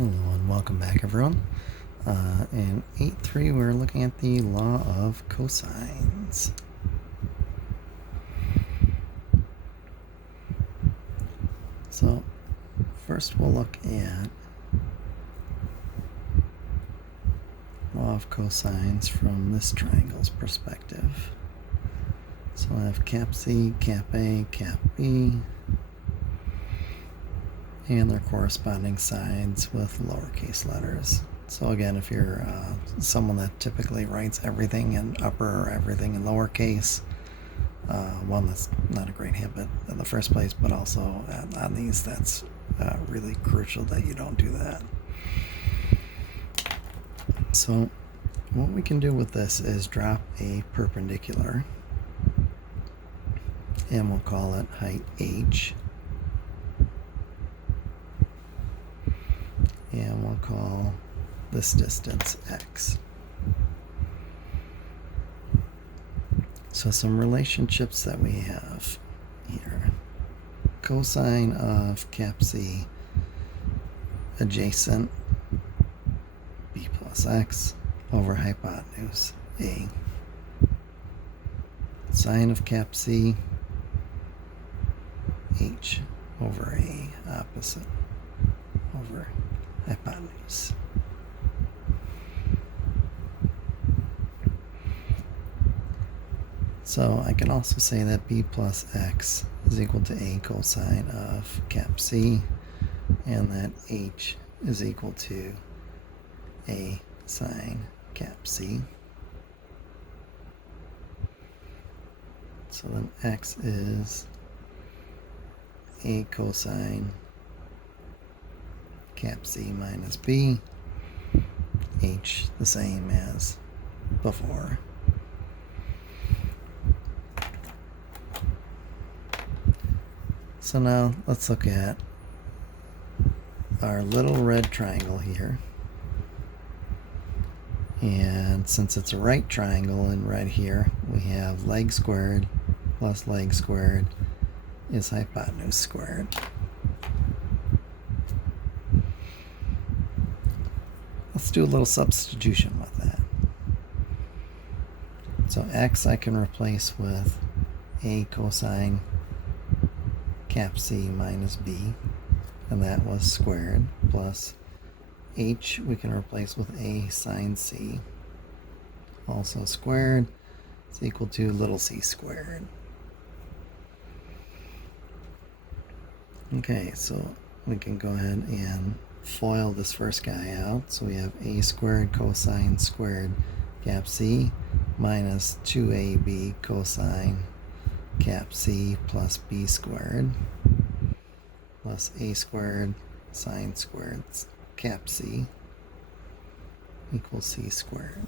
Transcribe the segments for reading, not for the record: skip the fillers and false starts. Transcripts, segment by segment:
Hello and welcome back, everyone. In 8.3 we're looking at the law of cosines. So first we'll look at law of cosines from this triangle's perspective. So I have cap C, cap A, cap B, and their corresponding sides with lowercase letters. So again, if you're someone that typically writes everything in upper or everything in lowercase, one, that's not a great habit in the first place, but also on these, that's really crucial that you don't do that. So what we can do with this is drop a perpendicular, and we'll call it height h. And we'll call this distance x. So some relationships that we have here. Cosine of cap C adjacent b plus x over hypotenuse a. Sine of cap C h over a opposite over hypotenuse. So I can also say that b plus x is equal to a cosine of cap C, and that h is equal to a sine cap C. So then x is a cosine cap C minus b, h the same as before. So now let's look at our little red triangle here. And since it's a right triangle and right here, we have leg squared plus leg squared is hypotenuse squared. Let's do a little substitution with that. So x I can replace with a cosine cap C minus b, and that was squared, plus h we can replace with a sine C, also squared. It's equal to little c squared. Okay, so we can go ahead and FOIL this first guy out. So we have a squared cosine squared cap C minus 2ab cosine cap C plus b squared plus a squared sine squared cap C equals c squared.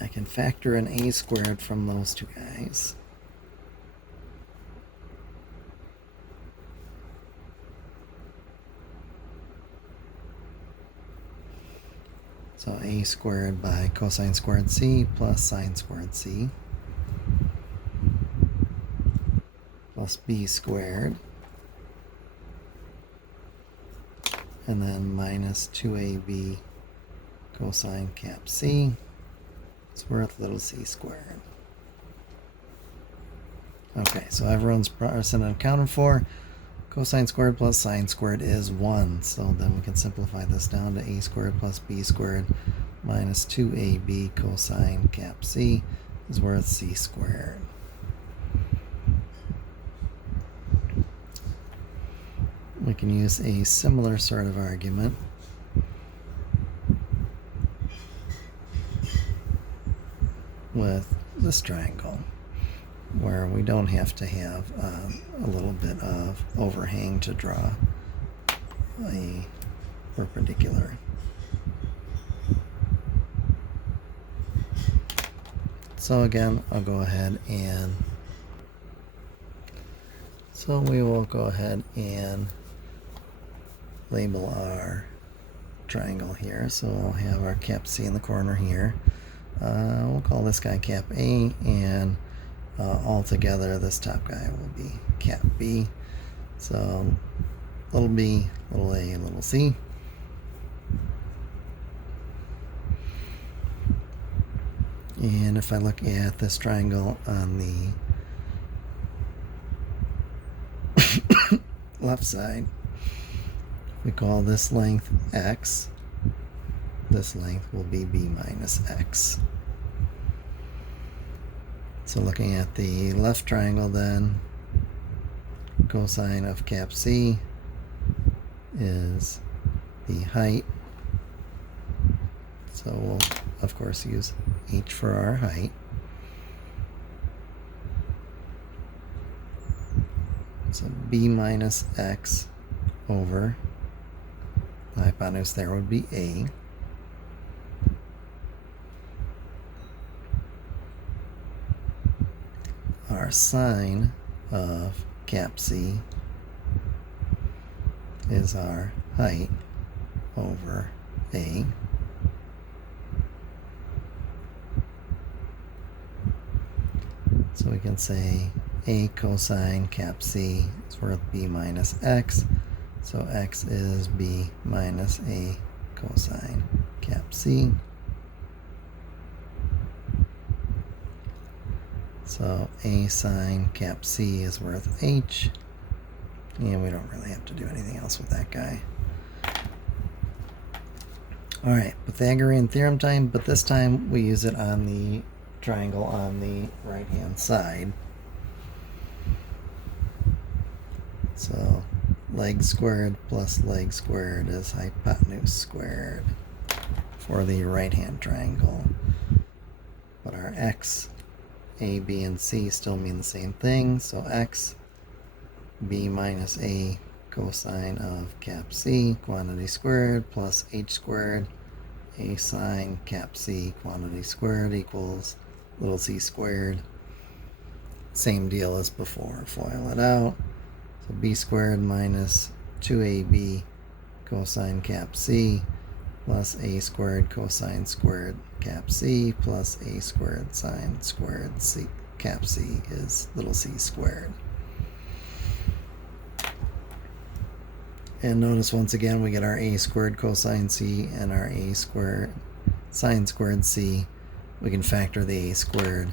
I can factor an a squared from those two guys. So a squared by cosine squared c plus sine squared c plus b squared, and then minus 2ab cosine cap c is worth little c squared. Okay, so everyone's percent accounted for. Cosine squared plus sine squared is 1, so then we can simplify this down to a squared plus b squared minus 2ab cosine cap c is worth c squared. We can use a similar sort of argument with this triangle, where we don't have to have a little bit of overhang to draw a perpendicular. So again, I'll go ahead and we will go ahead and label our triangle here. So we'll have our cap C in the corner here. We'll call this guy cap A, and altogether this top guy will be cap B. So little b, little a, little c. And if I look at this triangle on the left side, we call this length x. This length will be b minus x. So looking at the left triangle then, cosine of cap C is the height. So we'll of course use h for our height. So b minus x over the hypotenuse there would be a. Our sine of cap C is our height over a. So we can say a cosine cap C is worth b minus x. So x is b minus a cosine cap C. So a sine cap C is worth h. And we don't really have to do anything else with that guy. Alright, Pythagorean theorem time, but this time we use it on the triangle on the right hand side. So leg squared plus leg squared is hypotenuse squared for the right hand triangle. But our x, a, b, and c still mean the same thing. So x, b minus a cosine of cap c quantity squared plus h squared a sine cap c quantity squared equals little c squared. Same deal as before. FOIL it out. So b squared minus 2ab cosine cap c plus a squared cosine squared cap c plus a squared sine squared c cap c is little c squared. And notice once again we get our a squared cosine c and our a squared sine squared c. We can factor the a squared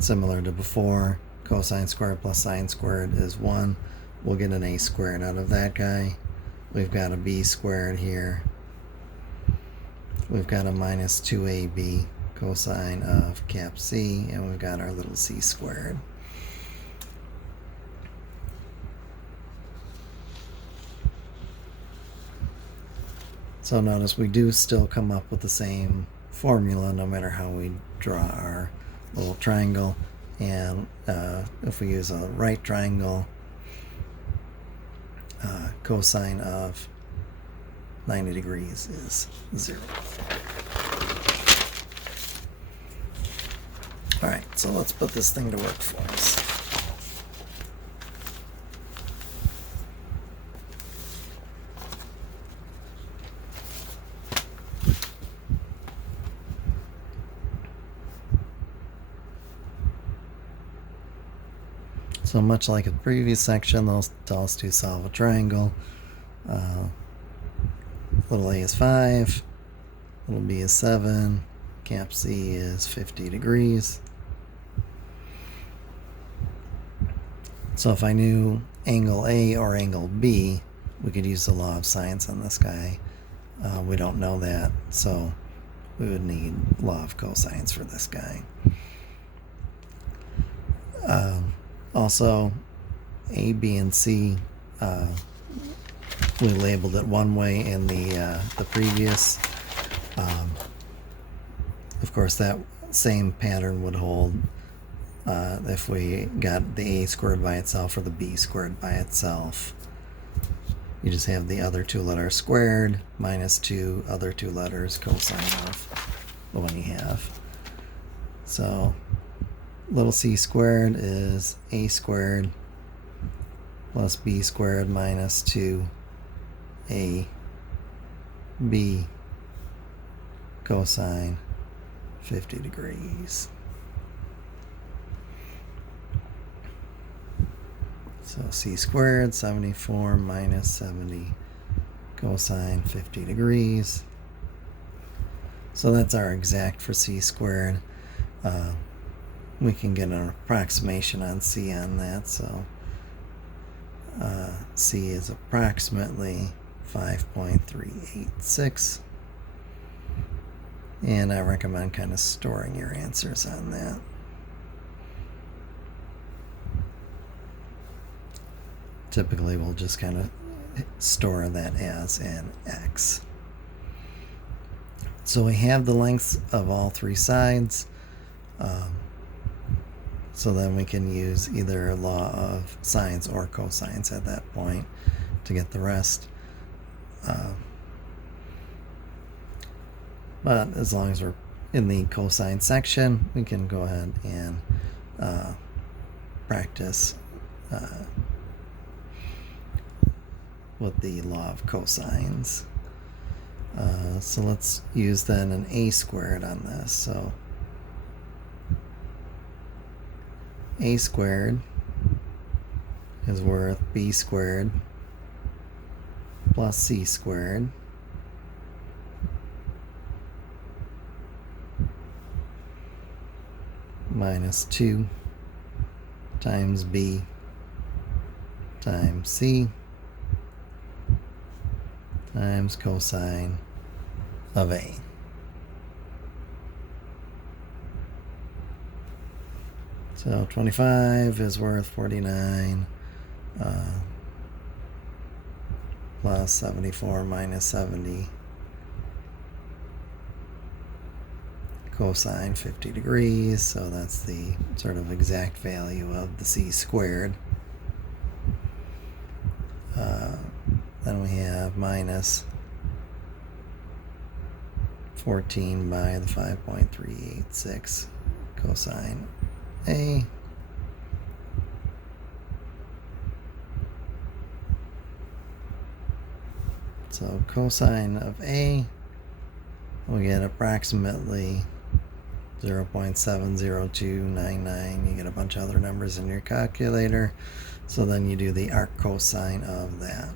similar to before. Cosine squared plus sine squared is 1. We'll get an a squared out of that guy. We've got a b squared here. We've got a minus 2ab cosine of cap c, and we've got our little c squared. So notice we do still come up with the same formula no matter how we draw our little triangle. And if we use a right triangle, cosine of 90 degrees is 0. Alright, so let's put this thing to work for us. So much like the previous section, they'll tell us to solve a triangle. Little a is 5, little b is 7, cap C is 50 degrees. So if I knew angle A or angle B, we could use the law of sines on this guy. We don't know that, so we would need law of cosines for this guy. Also, A, B, and C, we labeled it one way in the previous. Of course, that same pattern would hold if we got the a squared by itself or the b squared by itself. You just have the other two letters squared minus 2 other 2 letters cosine of the one you have. So little c squared is a squared plus b squared minus 2ab cosine 50 degrees. So c squared, 74 minus 70 cosine 50 degrees. So that's our exact for c squared. We can get an approximation on c on that. So c is approximately 5.386. And I recommend kind of storing your answers on that. Typically, we'll just kind of store that as an x. So we have the lengths of all three sides. So then we can use either law of sines or cosines at that point to get the rest. But as long as we're in the cosine section, we can go ahead and practice with the law of cosines. So let's use then an a squared on this. So a squared is worth b squared plus c squared minus 2 times b times c times cosine of a. So 25 is worth 49 plus 74 minus 70 cosine 50 degrees. So that's the sort of exact value of the c squared. Then we have minus 14 by the 5.386 cosine a. So cosine of a, we get approximately 0.70299. You get a bunch of other numbers in your calculator. So then you do the arc cosine of that.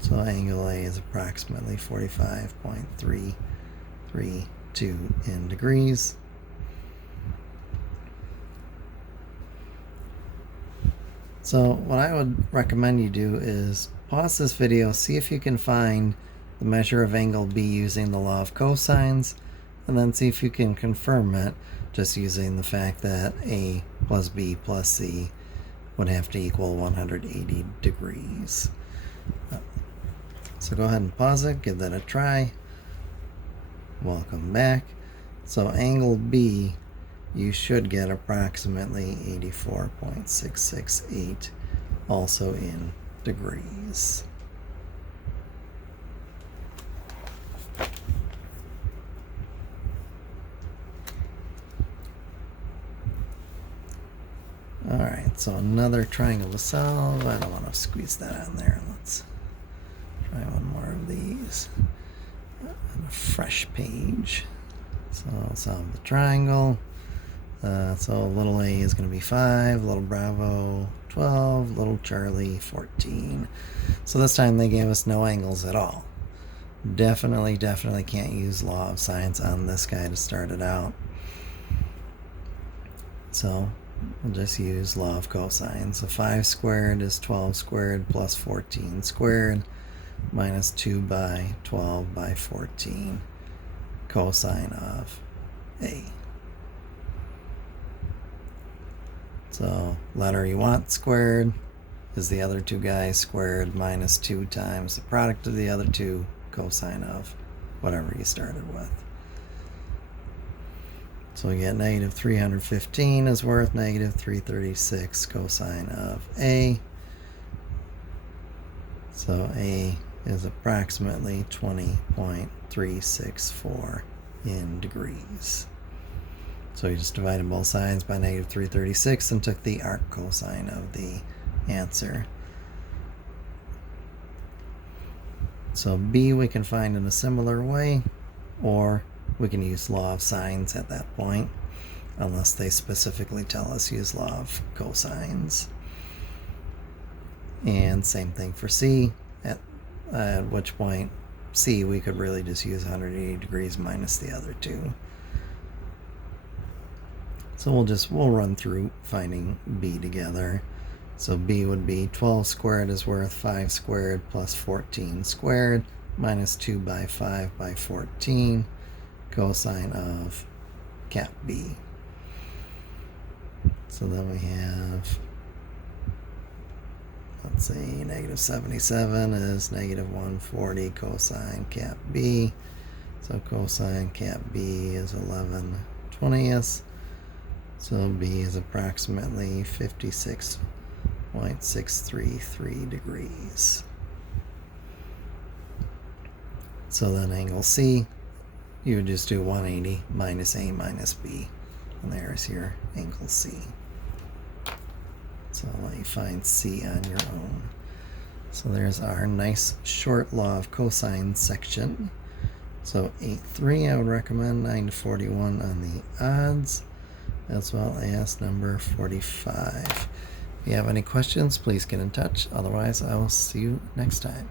So angle A is approximately 45.332 in degrees. So what I would recommend you do is pause this video, see if you can find the measure of angle B using the law of cosines, and then see if you can confirm it just using the fact that A plus B plus C would have to equal 180 degrees. So go ahead and pause it, give that a try. Welcome back. So angle B, you should get approximately 84.668, also in degrees. Alright, so another triangle to solve. I don't want to squeeze that on there. Let's try one more of these on a fresh page. So I'll solve the triangle. So little a is going to be 5, little bravo 12, little charlie 14. So this time they gave us no angles at all. Definitely can't use law of sines on this guy to start it out. So we'll just use law of cosine. So 5 squared is 12 squared plus 14 squared minus 2 by 12 by 14 cosine of A. So letter you want squared is the other two guys squared minus 2 times the product of the other two cosine of whatever you started with. So we get negative 315 is worth negative 336 cosine of A. So A is approximately 20.364 in degrees. So you just divided both sides by negative 336 and took the arc cosine of the answer. So B we can find in a similar way, or we can use law of sines at that point, unless they specifically tell us use law of cosines. And same thing for C, at which point C we could really just use 180 degrees minus the other two. So we'll run through finding B together. So B would be 12 squared is worth 5 squared plus 14 squared minus 2 by 5 by 14 cosine of cap B. So then we have, let's see, negative 77 is negative 140 cosine cap B. So cosine cap B is 11/20. So B is approximately 56.633 degrees. So then angle C, you would just do 180 minus A minus B. And there's your angle C. So I'll let you find C on your own. So there's our nice short law of cosine section. So 8-3, I would recommend 9-41 on the odds, as well as number 45. If you have any questions, please get in touch. Otherwise, I will see you next time.